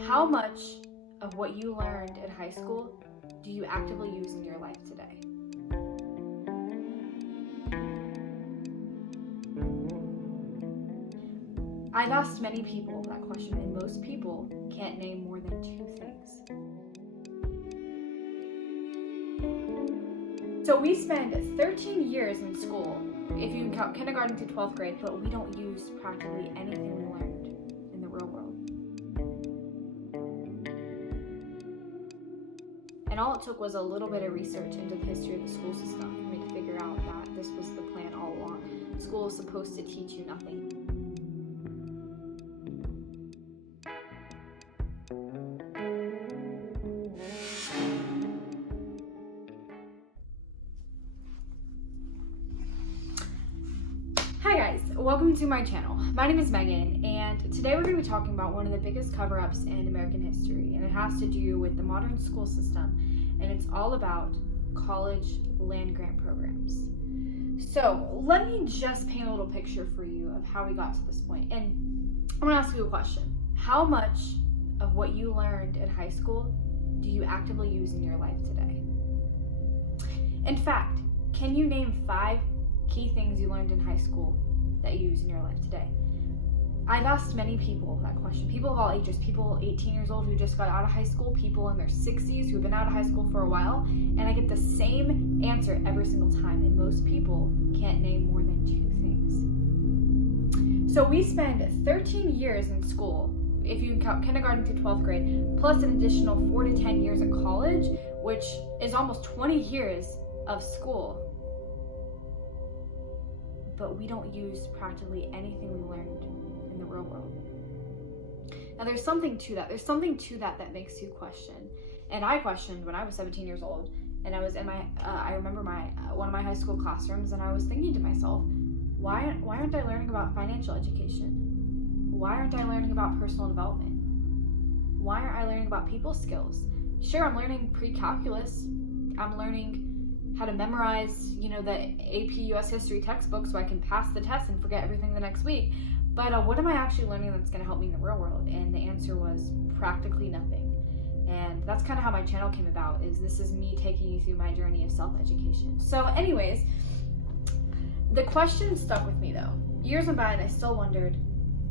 How much of what you learned in high school do you actively use in your life today? I've asked many people that question, and most people can't name more than 2 things. So we spend 13 years in school, if you count kindergarten through 12th grade, but we don't use practically anything we learned in the real world. And all it took was a little bit of research into the history of the school system for me to figure out that this was the plan all along. School is supposed to teach you nothing. Hi guys, welcome to my channel. My name is Megan, and today we're going to be talking about one of the biggest cover-ups in American history, and it has to do with the modern school system, and it's all about college land-grant programs. So let me just paint a little picture for you of how we got to this point, and I'm going to ask you a question. How much of what you learned in high school do you actively use in your life today? In fact, can you name 5 key things you learned in high school that you use in your life today? I've asked many people that question. People of all ages, people 18 years old who just got out of high school, people in their 60s who've been out of high school for a while, and I get the same answer every single time, and most people can't name more than 2 things. So we spend 13 years in school, if you count kindergarten through 12th grade, plus an additional 4 to 10 years at college, which is almost 20 years of school. But we don't use practically anything we learned in the real world. Now there's something to that. There's something to that that makes you question. And I questioned when I was 17 years old, and I was in I remember one of my high school classrooms, and I was thinking to myself, why aren't I learning about financial education? Why aren't I learning about personal development? Why aren't I learning about people skills? Sure, I'm learning pre-calculus. I'm learning how to memorize, the AP US history textbook so I can pass the test and forget everything the next week. But what am I actually learning that's going to help me in the real world? And the answer was practically nothing. And that's kind of how my channel came about, is this is me taking you through my journey of self-education. So anyways, the question stuck with me though. Years went by and I still wondered,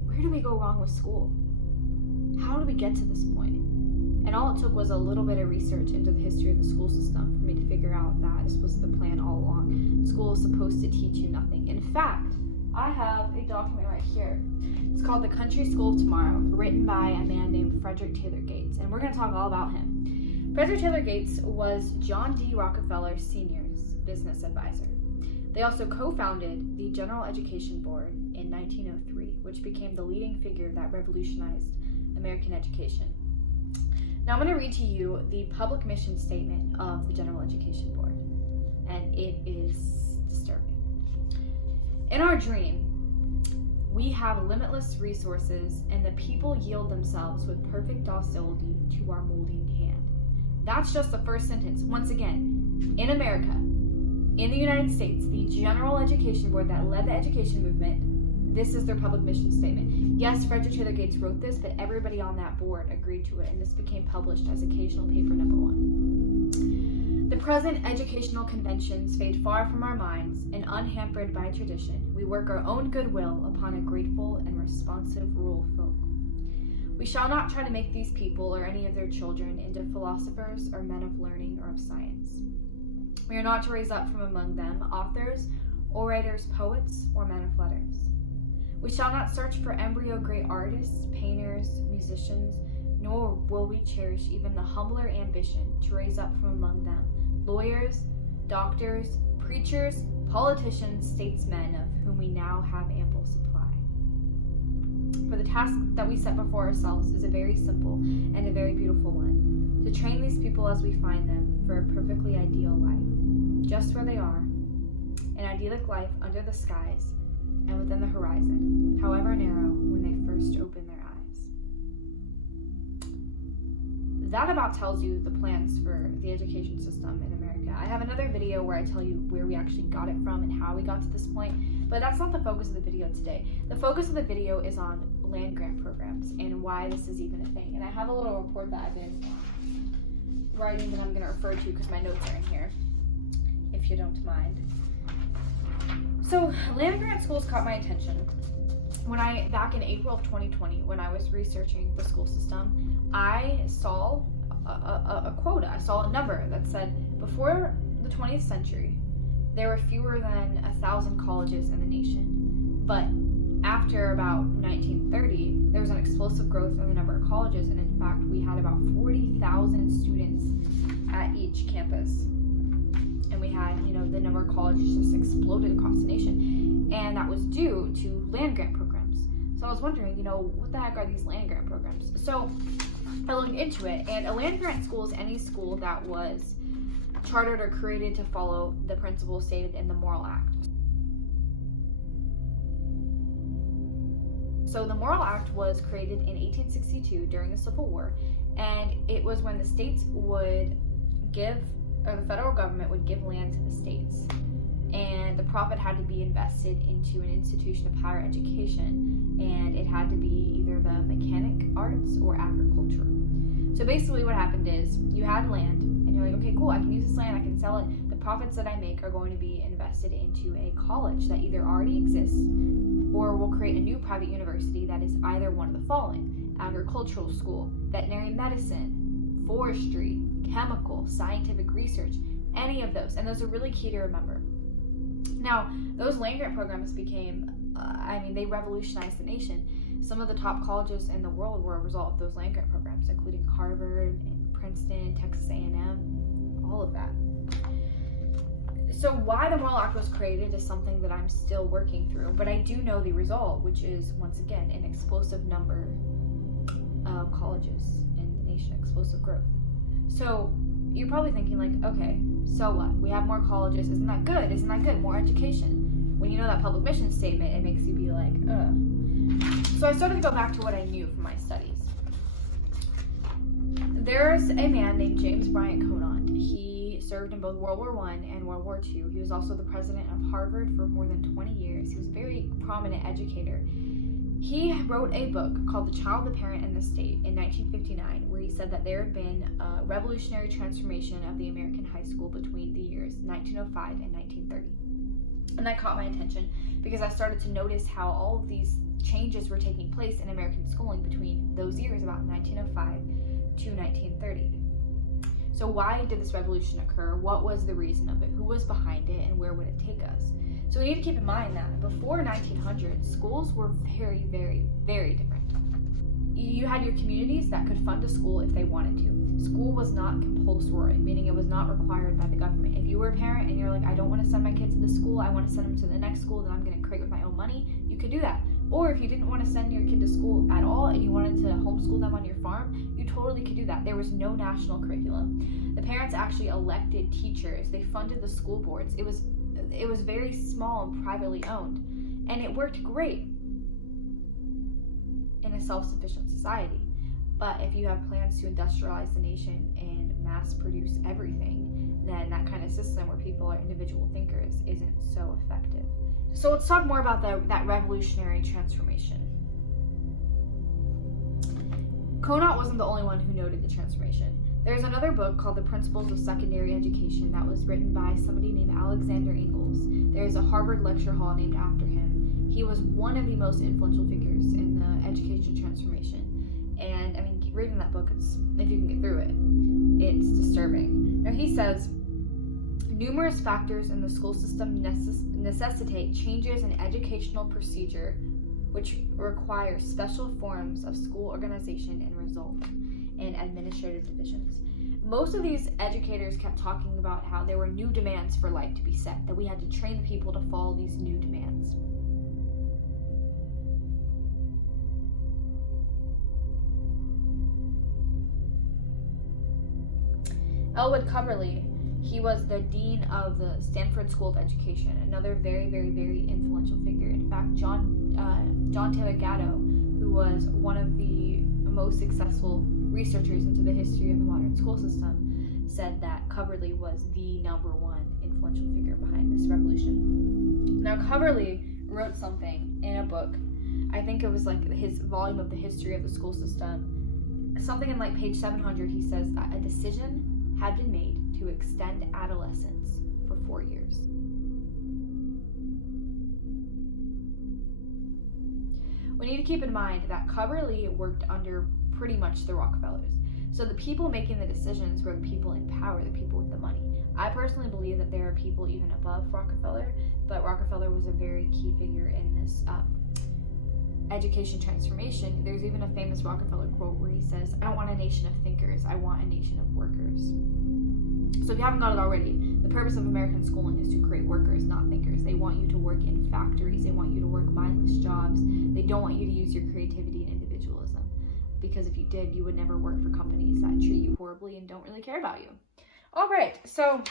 where did we go wrong with school? How did we get to this point? And all it took was a little bit of research into the history of the school system for me to figure out that this was the plan all along. School is supposed to teach you nothing. In fact, I have a document right here. It's called The Country School of Tomorrow, written by a man named Frederick Taylor Gates, and we're going to talk all about him. Frederick Taylor Gates was John D. Rockefeller Sr.'s business advisor. They also co-founded the General Education Board in 1903, which became the leading figure that revolutionized American education. Now I'm going to read to you the public mission statement of the General Education Board, and it is disturbing. In our dream, we have limitless resources, and the people yield themselves with perfect docility to our molding hand. That's just the first sentence. Once again, in America, in the United States, the General Education Board that led the education movement, this is their public mission statement. Yes, Frederick Taylor Gates wrote this, but everybody on that board agreed to it, and this became published as occasional paper number 1. The present educational conventions fade far from our minds, and unhampered by tradition, we work our own goodwill upon a grateful and responsive rural folk. We shall not try to make these people or any of their children into philosophers or men of learning or of science. We are not to raise up from among them authors, orators, poets, or men of letters. We shall not search for embryo great artists, painters, musicians, nor will we cherish even the humbler ambition to raise up from among them lawyers, doctors, preachers, politicians, statesmen, of whom we now have ample supply. For the task that we set before ourselves is a very simple and a very beautiful one, to train these people as we find them for a perfectly ideal life, just where they are, an idyllic life under the skies, and within the horizon, however narrow, when they first open their eyes. That about tells you the plans for the education system in America. I have another video where I tell you where we actually got it from and how we got to this point, but that's not the focus of the video today. The focus of the video is on land grant programs and why this is even a thing. And I have a little report that I've been writing that I'm going to refer to because my notes are in here, if you don't mind. So land grant schools caught my attention back in April of 2020, when I was researching the school system. I saw a quota. I saw a number that said before the 20th century, there were fewer than 1,000 colleges in the nation. But after about 1930, there was an explosive growth in the number of colleges, and in fact, we had about 40,000 students at each campus. And we had, the number of colleges just exploded across the nation. And that was due to land grant programs. So I was wondering, what the heck are these land grant programs? So I looked into it, and a land grant school is any school that was chartered or created to follow the principles stated in the Morrill Act. So the Morrill Act was created in 1862 during the Civil War, and it was when the states would the federal government would give land to the states, and the profit had to be invested into an institution of higher education, and it had to be either the mechanic arts or agriculture. So basically what happened is you had land, and you're like, okay, cool, I can use this land, I can sell it. The profits that I make are going to be invested into a college that either already exists or will create a new private university that is either one of the following: agricultural school, veterinary medicine, forestry, chemical, scientific research, any of those. And those are really key to remember. Now, those land grant programs became, they revolutionized the nation. Some of the top colleges in the world were a result of those land grant programs, including Harvard and Princeton, Texas A&M, all of that. So why the Morrill Act was created is something that I'm still working through, but I do know the result, which is, once again, an explosive number of colleges in the nation, explosive growth. So you're probably thinking okay, so what? We have more colleges. Isn't that good? Isn't that good? More education. When you know that public mission statement, it makes you be like, ugh. So I started to go back to what I knew from my studies. There's a man named James Bryant Conant. He served in both World War I and World War II. He was also the president of Harvard for more than 20 years. He was a very prominent educator. He wrote a book called The Child, the Parent, and the State in 1959, where he said that there had been a revolutionary transformation of the American high school between the years 1905 and 1930. And that caught my attention because I started to notice how all of these changes were taking place in American schooling between those years, about 1905 to 1930. So why did this revolution occur? What was the reason of it? Who was behind it? And where would it take us? So we need to keep in mind that before 1900, schools were very, very, very different. You had your communities that could fund a school if they wanted to. School was not compulsory, meaning it was not required by the government. If you were a parent and you're like, I don't want to send my kid to this school, I want to send them to the next school that I'm going to create with my own money, you could do that. Or if you didn't want to send your kid to school at all and you wanted to homeschool them on your farm, you totally could do that. There was no national curriculum. The parents actually elected teachers. They funded the school boards. It was very small and privately owned, and it worked great in a self-sufficient society. But if you have plans to industrialize the nation and mass produce everything, then that kind of system where people are individual thinkers isn't so effective. So let's talk more about that revolutionary transformation. Conant wasn't the only one who noted the transformation. There's another book called The Principles of Secondary Education that was written by somebody named Alexander Ingalls. There's a Harvard lecture hall named after him. He was one of the most influential figures in the education transformation. And reading that book, if you can get through it, it's disturbing. Now he says, numerous factors in the school system necessitate changes in educational procedure which require special forms of school organization and result in administrative divisions. Most of these educators kept talking about how there were new demands for life to be set, that we had to train the people to follow these new demands. Elwood Coverley, he was the dean of the Stanford School of Education, another very, very, very influential figure. In fact, John Taylor Gatto, who was one of the most successful researchers into the history of the modern school system, said that Coverley was the #1 influential figure behind this revolution. Now, Coverley wrote something in a book. I think it was like his volume of the history of the school system. Something in like page 700, he says that a decision had been made to extend adolescence for 4 years. We need to keep in mind that Coverup worked under pretty much the Rockefellers. So the people making the decisions were the people in power, the people with the money. I personally believe that there are people even above Rockefeller, but Rockefeller was a very key figure in this education transformation. There's even a famous Rockefeller quote where he says, "I don't want a nation of thinkers, I want a nation of workers." So if you haven't got it already, the purpose of American schooling is to create workers, not thinkers. They want you to work in factories. They want you to work mindless jobs. They don't want you to use your creativity and individualism. Because if you did, you would never work for companies that treat you horribly and don't really care about you. All right, so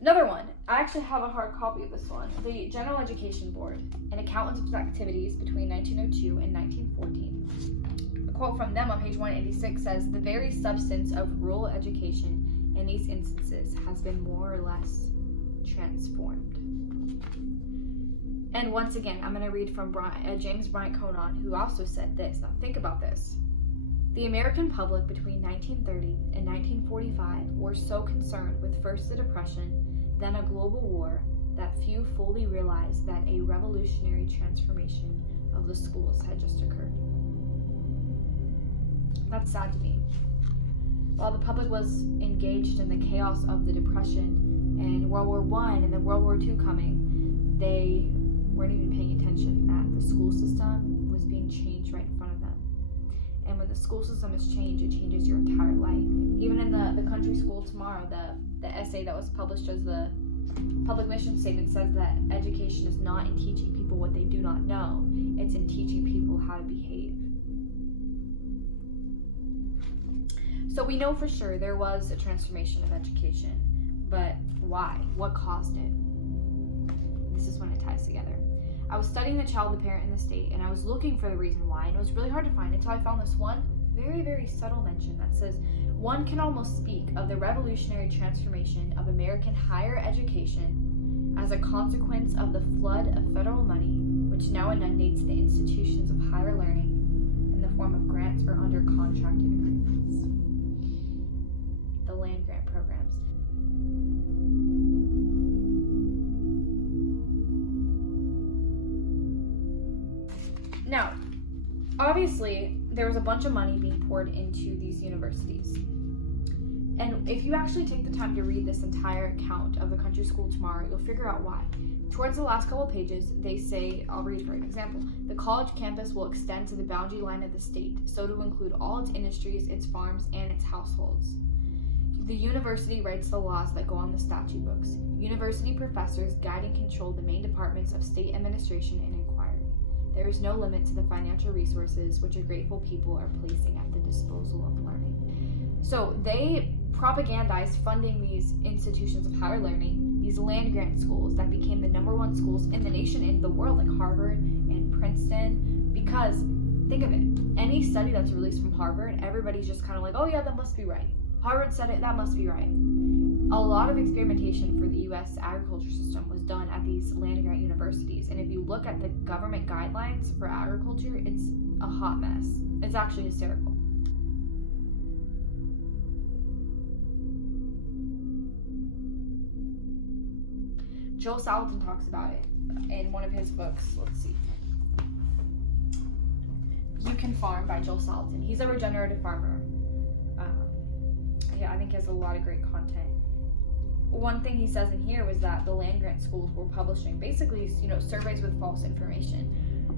another one. I actually have a hard copy of this one. The General Education Board, an account of its activities between 1902 and 1914. A quote from them on page 186 says, "The very substance of rural education in these instances has been more or less transformed." And once again, I'm going to read from James Bryant Conant, who also said this. Now think about this. "The American public between 1930 and 1945 were so concerned with first the Depression, then a global war, that few fully realized that a revolutionary transformation of the schools had just occurred." That's sad to me. While the public was engaged in the chaos of the Depression and World War I and then World War II coming, they weren't even paying attention that the school system was being changed right in front of them. And when the school system is changed, it changes your entire life. Even in the Country School Tomorrow, the essay that was published as the public mission statement says that education is not in teaching people what they do not know, it's in teaching people how to behave. So we know for sure there was a transformation of education, but why? What caused it? This is when it ties together. I was studying the child, the parent, and the state, and I was looking for the reason why, and it was really hard to find until I found this one very, very subtle mention that says, "One can almost speak of the revolutionary transformation of American higher education as a consequence of the flood of federal money which now inundates the institutions of higher learning in the form of grants or under contracted agreements." The land grant programs. Now, obviously, there was a bunch of money being poured into these universities. And if you actually take the time to read this entire account of the Country School Tomorrow, you'll figure out why. Towards the last couple pages, they say, I'll read for an example, "The college campus will extend to the boundary line of the state, so to include all its industries, its farms, and its households. The university writes the laws that go on the statute books. University professors guide and control the main departments of state administration and inquiry. There is no limit to the financial resources which a grateful people are placing at the disposal of learning." So they propagandize funding these institutions of higher learning, these land grant schools that became the #1 schools in the nation, in the world, like Harvard and Princeton, because think of it, any study that's released from Harvard, everybody's just kind of like, "Oh yeah, that must be right. Harvard said it, that must be right." A lot of experimentation for the U.S. agriculture system was done at these land grant universities, and if you look at the government guidelines for agriculture, it's a hot mess. It's actually hysterical. Joel Salatin talks about it in one of his books. Let's see. "You Can Farm" by Joel Salatin. He's a regenerative farmer. I think he has a lot of great content. One thing he says in here was that the land grant schools were publishing basically, surveys with false information.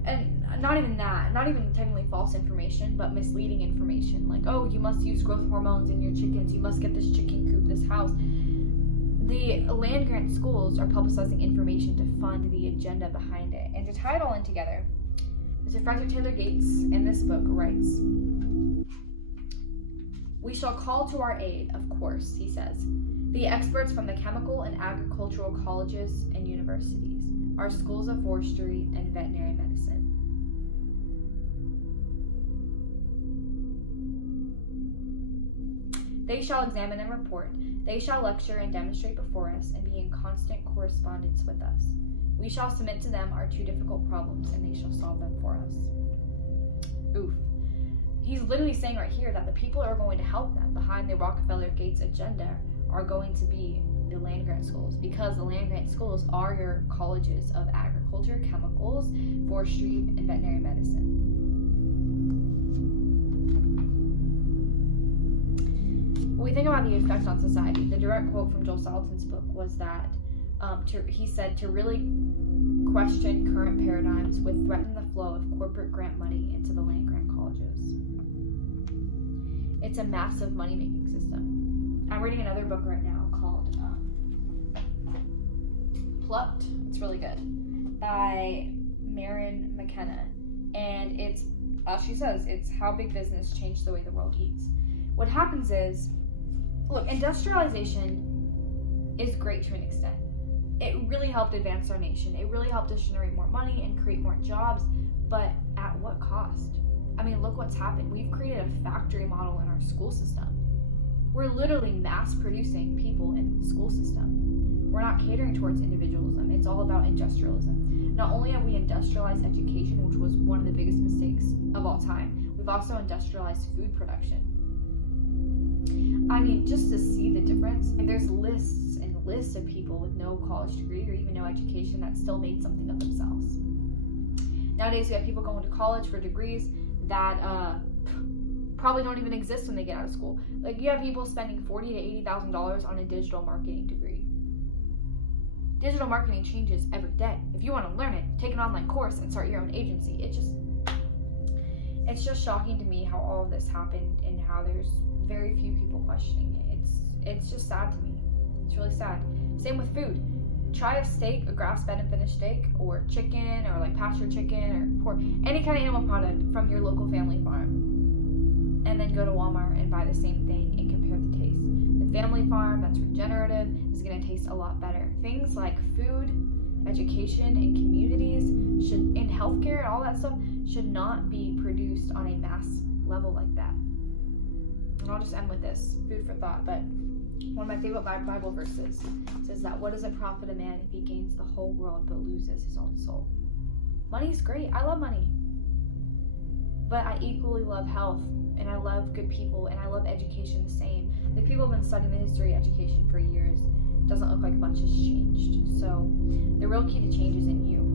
And not even technically false information, but misleading information. Like, "Oh, you must use growth hormones in your chickens. You must get this chicken coop, this house." The land grant schools are publicizing information to fund the agenda behind it. And to tie it all in together, Mr. Frederick Taylor Gates in this book writes, "We shall call to our aid, of course," he says, "the experts from the chemical and agricultural colleges and universities, our schools of forestry and veterinary medicine. They shall examine and report. They shall lecture and demonstrate before us and be in constant correspondence with us. We shall submit to them our two difficult problems, and they shall solve them for us. Oof. He's literally saying right here that the people who are going to help them behind the Rockefeller Gates agenda are going to be the land-grant schools, because the land-grant schools are your colleges of agriculture, chemicals, forestry, and veterinary medicine. When we think about the effect on society, the direct quote from Joel Salatin's book was that he said to really question current paradigms would threaten the flow of corporate grant money into the land-grant colleges. It's a massive money-making system. I'm reading another book right now called Plucked. It's really good, by Marin McKenna, and it's, she says, it's how big business changed the way the world eats. What happens is, look, industrialization is great to an extent. It really helped advance our nation. It really helped us generate more money and create more jobs, but at what cost? I mean, look what's happened. We've created a factory model in our school system. We're literally mass producing people in the school system. We're not catering towards individualism. It's all about industrialism. Not only have we industrialized education, which was one of the biggest mistakes of all time, we've also industrialized food production. I mean, just to see the difference, and there's lists and lists of people with no college degree or even no education that still made something of themselves. Nowadays, we have people going to college for degrees that probably don't even exist when they get out of school. Like, you have people spending $40,000 to $80,000 on a digital marketing degree. Digital marketing changes every day. If you want to learn it, take an online course and start your own agency. It's just shocking to me how all of this happened and how there's very few people questioning it. It's just sad to me. It's really sad. Same with food. Try a steak, a grass-fed and finished steak, or chicken, or like pasture chicken, or pork, any kind of animal product from your local family farm, and then go to Walmart and buy the same thing and compare the taste. The family farm that's regenerative is going to taste a lot better. Things like food, education, and communities should, in healthcare and all that stuff, should not be produced on a mass level like that. And I'll just end with this, food for thought, but one of my favorite Bible verses says that, what does it profit a man if he gains the whole world but loses his own soul? Money's great. I love money. But I equally love health, and I love good people, and I love education the same. The people have been studying the history of education for years. It doesn't look like much has changed. So the real key to change is in you.